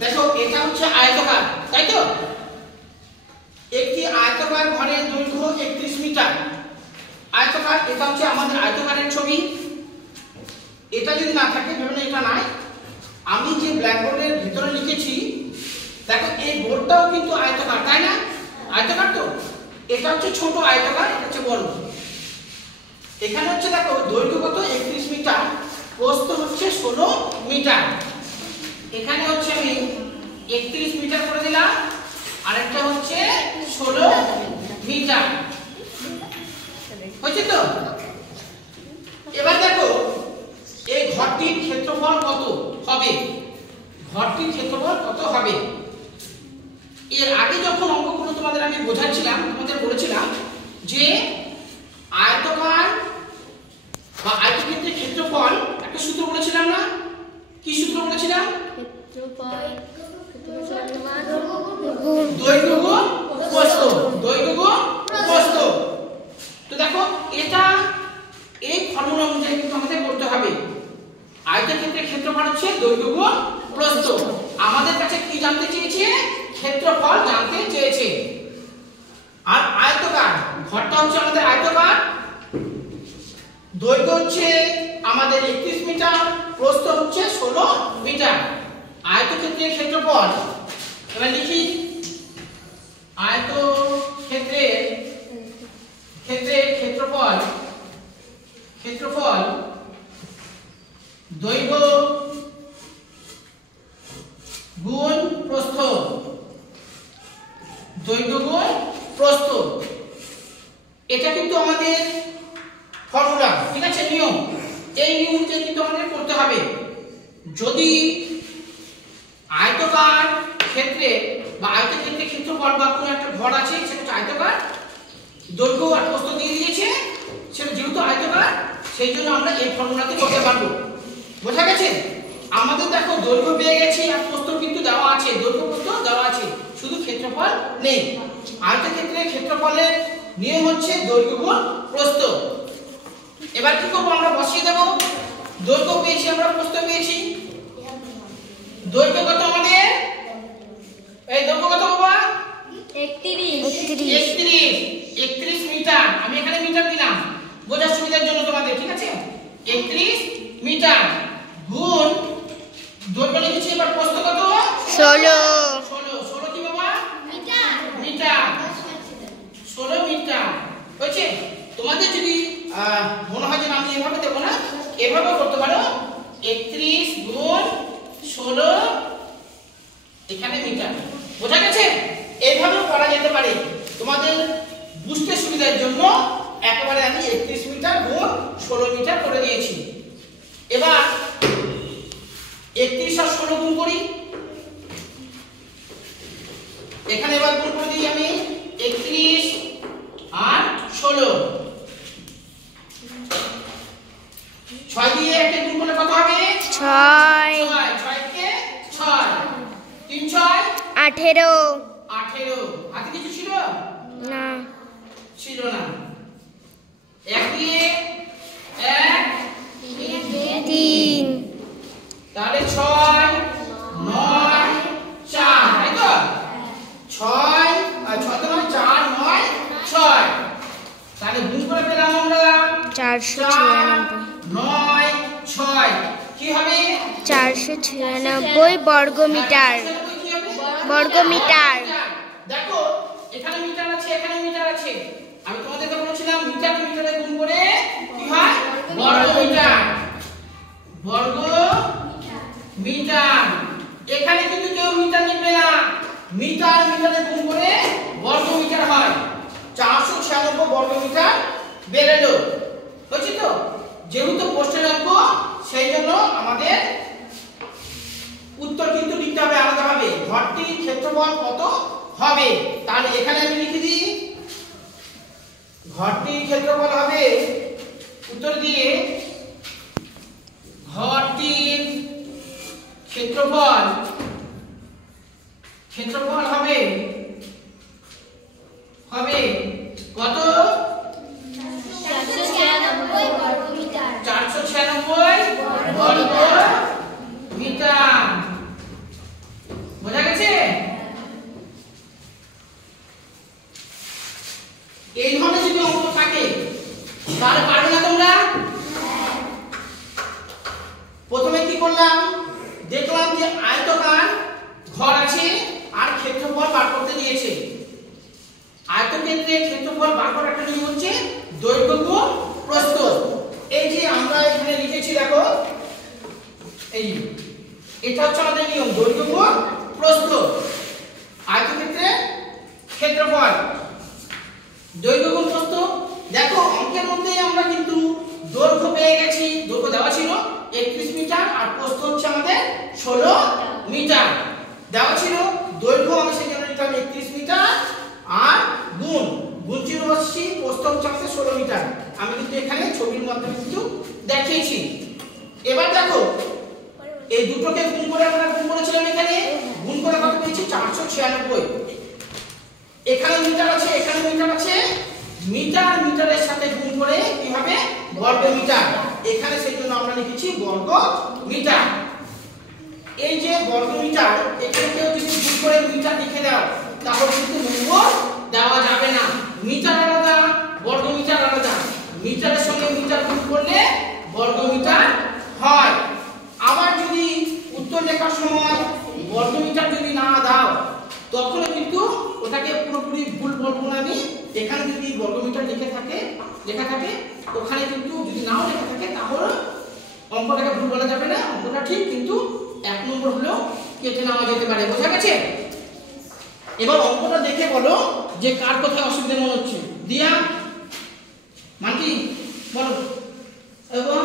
দেখো এটা হচ্ছে আয়তকার, তাই তো? একটি আয়তকার ঘরের দৈর্ঘ্য 31 মিটার। আয়তকার, এটা হচ্ছে আমাদের আয়তকারের ছবি। এটা যদি না থাকে ভেবে না এটা নাই, আমি যে ব্ল্যাকবোর্ডের ভিতরে লিখেছি দেখো এই বোর্ডটাও কিন্তু আয়তকার, তাই না? আয়তকার তো, এটা হচ্ছে ছোট আয়তকার, এটা হচ্ছে বড়। এখানে হচ্ছে দেখো দৈর্ঘ্য কত 31 মিটার, প্রস্থ হচ্ছে 16 মিটার। এখানে হচ্ছে আমি 31 মিটার করে দিলাম, আরেকটা হচ্ছে 16 মিটার, হয়েছে তো? এবার দেখো এই ঘরটির ক্ষেত্রফল কত হবে, ঘরটির ক্ষেত্রফল কত হবে। এর আগে যখন অঙ্কগুলো তোমাদের আমি বোঝাচ্ছিলাম, তোমাদের বলেছিলাম যে আয়তকার বা আয়তক্ষেত্রের ক্ষেত্রফল একটা সূত্র বলেছিলাম না? কি সূত্র বলেছিলাম? দৈর্ঘ্য গুণ প্রস্থ, দৈর্ঘ্য গুণ প্রস্থ। তো দেখো এটা এই ফর্মুলা অনুযায়ী কিন্তু আমাদের করতে হবে। আয়তক্ষেত্রের ক্ষেত্রফল হচ্ছে দৈর্ঘ্য গুণ প্রস্থ। আমাদের কাছে কি জানতে চেয়েছে? ক্ষেত্রফল জানতে চেয়েছে। আর আয়তকার ঘরটা হচ্ছে আমাদের আয়তকার, দৈর্ঘ্য হচ্ছে আমাদের 31 মিটার, প্রস্থ হচ্ছে 16 মিটার। আয়তক্ষেত্রের ক্ষেত্রফল এবার লিখি, আয়তক্ষেত্রের ক্ষেত্রফল, ক্ষেত্রফল দৈর্ঘ্য গুণ প্রস্থ, দৈর্ঘ্য গুণ প্রস্থ। এটা কিন্তু আমাদের ফর্মুলা, ঠিক আছে? নিয়ম, এই নিয়ম অনুযায়ী কিন্তু আমাদের করতে হবে। যদি আয়তকার ক্ষেত্রে বা আয়তক্ষেত্রের ক্ষেত্রফল বা কোনো একটা ঘর আছে সেটা আয়তকার, দৈর্ঘ্য আর প্রস্থ দিয়ে দিয়েছে, সেটা যেহেতু আয়তকার সেই জন্য আমরা এই ফর্মুলাতে করতে পারবো। বোঝা গেছে? আমাদের দেখো দৈর্ঘ্য পেয়ে গেছি আর প্রস্থ কিন্তু দেওয়া আছে, দৈর্ঘ্য প্রস্থ দেওয়া আছে, শুধু ক্ষেত্রফল নেই। আয়তক্ষেত্রের ক্ষেত্রফলের নিয়ম হচ্ছে দৈর্ঘ্য গুণ প্রস্থ। এবার কি করব? আমরা বসিয়ে দেব। দৈর্ঘ্য পেয়েছি আমরা, প্রস্থ পেয়েছি। দৈর্ঘ্য কত আমাদের? এই দৈর্ঘ্য কত বাবা? 31 মিটার। আমি এখানে মিটার দিলাম বোঝার সুবিধার জন্য তোমাদের, ঠিক আছে? 31 মিটার গুণ দৈর্ঘ্য লিখেছি, এবার প্রস্থ কত? 16 কি বাবা? মিটার। মিটার 16 মিটার, হয়েছে? তোমাদের যদি মনে হয় যে আমি এভাবে দেব না, এভাবে করতে পারো। 31 গুণ 16 এখানে মিটার। বোঝা গেছে? এইভাবেও করা যেতে পারে। তোমাদের বুঝতে সুবিধার জন্য একেবারে আমি 31 মিটার গুণ 16 মিটার করে দিয়েছি। এবার 31 আর 16 গুণ করি। এখানে এবার গুণ করে দিই আমি 31 আর 16। 6 দিয়ে একে গুণ করলে কত হবে? 6 6 কে 6 3 6 18 18। হাতে কিছু ছিল না, ছিল না। 1 দিয়ে 1 3 তাহলে 6 9 4, তাই তো? 6 আর 6 তো 4 9 6। তাহলে গুণ করে পেলাম আমরা 496 9 6 কি হবে? 496 বর্গমিটার। বর্গমিটার। দেখো এখানে মিটার আছে, এখানে মিটার আছে। আমি তোমাদেরকে বলেছিলাম মিটার মিটারে গুণ করে কি হয়? বর্গমিটার। বর্গ মিটার। এখানে কিন্তু কেউ মিটার লিখবে না, মিটার মিটারে গুণ করে বর্গমিটার হয়। 496 বর্গমিটার বেরোলো, বুঝছি তো? যেহেতু প্রশ্নের অঙ্ক সেই জন্য আমাদের উত্তর কিন্তু লিখতে হবে আলাদাভাবে। ঘরটির ক্ষেত্রফল কত হবে? তাহলে এখানে আমি লিখে দিই ঘরটির ক্ষেত্রফল হবে, উত্তর দিয়ে ঘরটির ক্ষেত্রফল হবে কত? 496 বর্গ মিটার। করলাম, দেখলাম যে আয়তকার ঘর আছে আর ক্ষেত্রফল বার করতে দিয়েছে। আয়তক্ষেত্রে ক্ষেত্রফল বার করার একটা নিয়ম হচ্ছে দৈর্ঘ্য গুণ প্রস্থ। এই যে আমরা এখানে লিখেছি দেখো, এই এটা হচ্ছে আমাদের নিয়ম, দৈর্ঘ্য গুণ প্রস্থ। আয়তক্ষেত্রে ক্ষেত্রফল দৈর্ঘ্য গুণ প্রস্থ। দেখো অঙ্কের মধ্যে আমরা কিন্তু দৈর্ঘ্য পেয়ে গেছি, দৈর্ঘ্য দেওয়া ছিল 31 মিটার আর প্রস্থ হচ্ছে আমাদের 16 মিটার দেওয়া ছিল। দৈর্ঘ্য আমি সেখানে লিখলাম 31 মিটার আর গুণ চিহ্ন বসছি, প্রস্থ হচ্ছে আমাদের 16 মিটার। আমি কিন্তু এখানে ছবির মাধ্যমে কিন্তু দেখিয়েছি। এবার দেখো এই দুটোকে গুণ করে আমরা গুণ করেছিলাম, এখানে গুণ করে কত পেয়েছি 496। এখানে মিটার আছে, এখানে মিটার আছে, মিটার মিটারের সাথে গুণ করে কি হবে বর্গ মিটার। এখানে সেজন্য আমরা লিখেছি বর্গ মিটার। এই যে বর্গ মিটার, এখানে কেউ যদি গুণ করে মিটার লিখে দাও তাহলে কিন্তু নম্বর দেওয়া যাবে না। মিটার আলাদা, বর্গ মিটার আলাদা। মিটারের সঙ্গে মিটার গুণ করলে বর্গ মিটার হয়। আবার যদি উত্তর লেখার সময় বর্গ মিটার যদি না দাও তখন কিন্তু ওটাকে পুরোপুরি ভুল বলবো না আমি। এখানে যদি বর্গ মিটার লেখা থাকে ওখানে কিন্তু যদি নাও লেখা থাকে তাহলে অঙ্কটাকে ভুল বলা যাবে না, অঙ্কটা ঠিক কিন্তু 1 নম্বর হলেও কেটে নেওয়া যেতে পারে। বোঝা গেছে? এবার অঙ্কটা দেখে বলো যে কার কোথায় অসুবিধা মনে হচ্ছে। দিয়া মানকি বলো। এবং